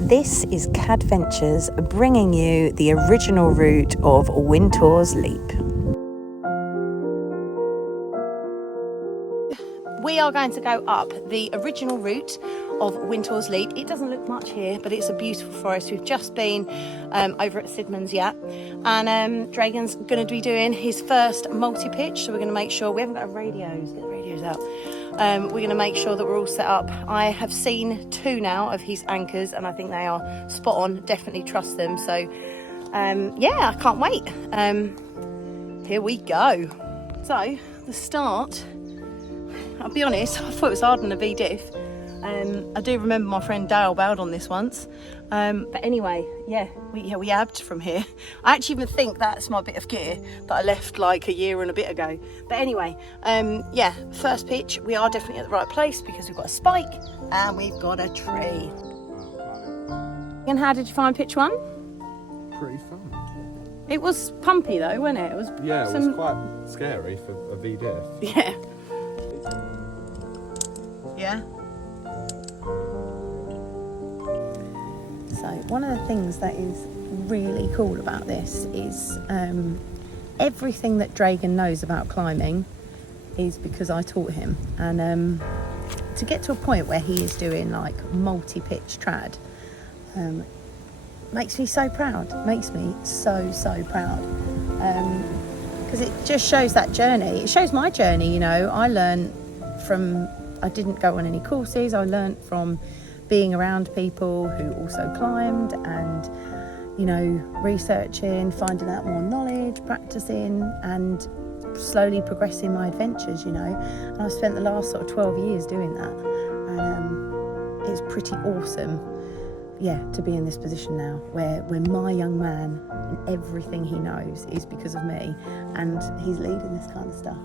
This is Cadventures bringing you the original route of Wintours Leap. We are going to go up the original route of Wintours Leap. It doesn't look much here, but it's a beautiful forest. We've just been over at Sidman's Yat, and Dragon's going to be doing his first multi-pitch, so we're going to make sure we haven't got our radios. Get the radios out. We're going to make sure that we're all set up. I have seen 2 now of his anchors, and I think they are spot on. Definitely trust them. So yeah, I can't wait. Here we go. So the start, I'll be honest, I thought it was harder than a V-diff. I do remember my friend Dale bailed on this once. But anyway, we abbed from here. I actually even think that's my bit of gear that I left like a year and a bit ago. But anyway, first pitch, we are definitely at the right place because we've got a spike and we've got a tree. And how did you find pitch 1? Pretty fun. It was pumpy though, wasn't it? It was it was quite scary for a V-diff. Yeah. Yeah. So one of the things that is really cool about this is everything that Dragon knows about climbing is because I taught him, and to get to a point where he is doing like multi-pitch trad makes me so proud. Makes me so proud, because it just shows that journey. It shows my journey. You know, I didn't go on any courses. I learned from being around people who also climbed, and you know, researching, finding out more knowledge, practicing, and slowly progressing my adventures, you know. And I've spent the last sort of 12 years doing that, and it's pretty awesome, to be in this position now where my young man and everything he knows is because of me, and he's leading this kind of stuff.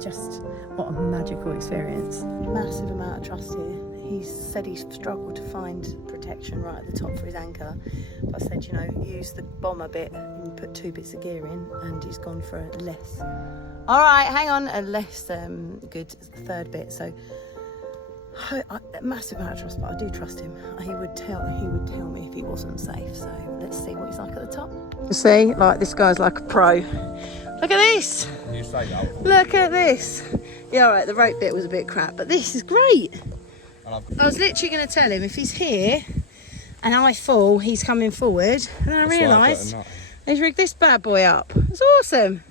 Just what a magical experience. Massive amount of trust here. He said he struggled to find protection right at the top for his anchor, but I said, you know, use the bomb a bit and put 2 bits of gear in, and he's gone for a less. All right, hang on, a less good 3rd bit. So massive amount of trust, but I do trust him. He would tell me if he wasn't safe. So let's see what he's like at the top. You see, like, this guy's like a pro. Look at this. You say that. Look at this. Yeah, all right, the rope bit was a bit crap, but this is great. I was literally going to tell him if he's here and I fall, he's coming forward. And then I realised he's rigged this bad boy up. It's awesome.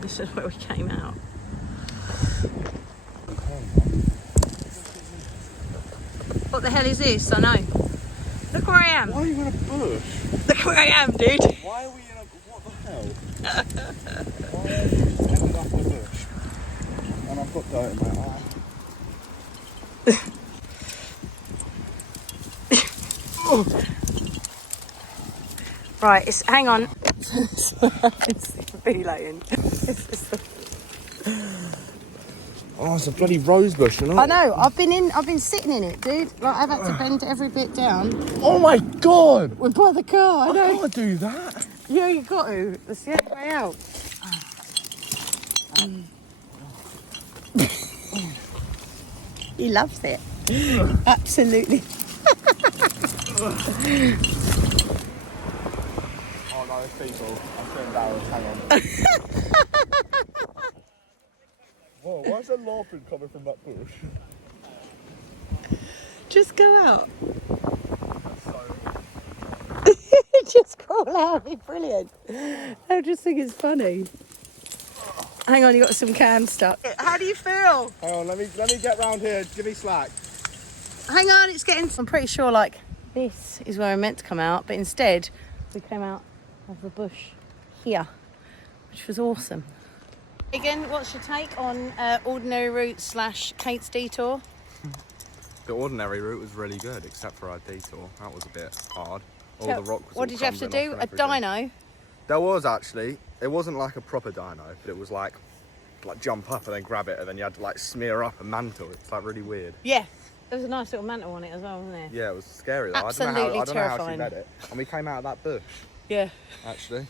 This is where we came out. What the hell is this? I know. Look where I am. Why are you in a bush? Look where I am, dude. Why are we in a... What the hell? Why are you ended up in a bush? And I've got dirt in my eye. Right, hang on. It's relaying. Oh, it's a bloody rose bush, you know? I know. I've been sitting in it, dude. Like, I've had to bend every bit down. Oh my god! We're by the car. I know. I can't do that. Yeah, you got to. That's the only way out. He loves it. Absolutely. Oh no, there's people. I'm feeling barrels, hang on. Whoa, why is there laughing coming from that bush? Just go out. That's so... Just crawl out. It'd be brilliant. I just think it's funny. Hang on, you got some cans stuck. How do you feel? Hang on, let me get round here. Give me slack. Hang on, it's getting... I'm pretty sure, like, this is where I'm meant to come out, but instead we came out of the bush here, which was awesome. Again, what's your take on ordinary route / Kate's detour? The ordinary route was really good, except for our detour. That was a bit hard. All the rock was what did you have to do? A dyno? There was actually. It wasn't like a proper dyno, but it was like jump up and then grab it, and then you had to like smear up a mantle. It's like really weird. Yeah, there was a nice little mantle on it as well, wasn't there? Yeah, it was scary though. Absolutely I don't know how she terrifying. led it. And we came out of that bush. Yeah. Actually.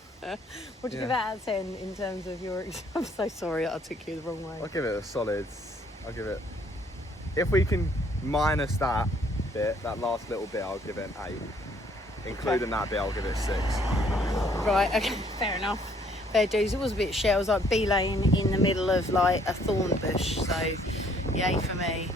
What do you give that out of 10 in terms of your... I'm so sorry that I took you the wrong way. I'll give it a solid... I'll give it... If we can minus that bit, that last little bit, I'll give it an 8. Including that bit, I'll give it a 6. Right, okay, fair enough. Fair dues. It was a bit shit. I was like belaying in the middle of like a thorn bush, so yay for me.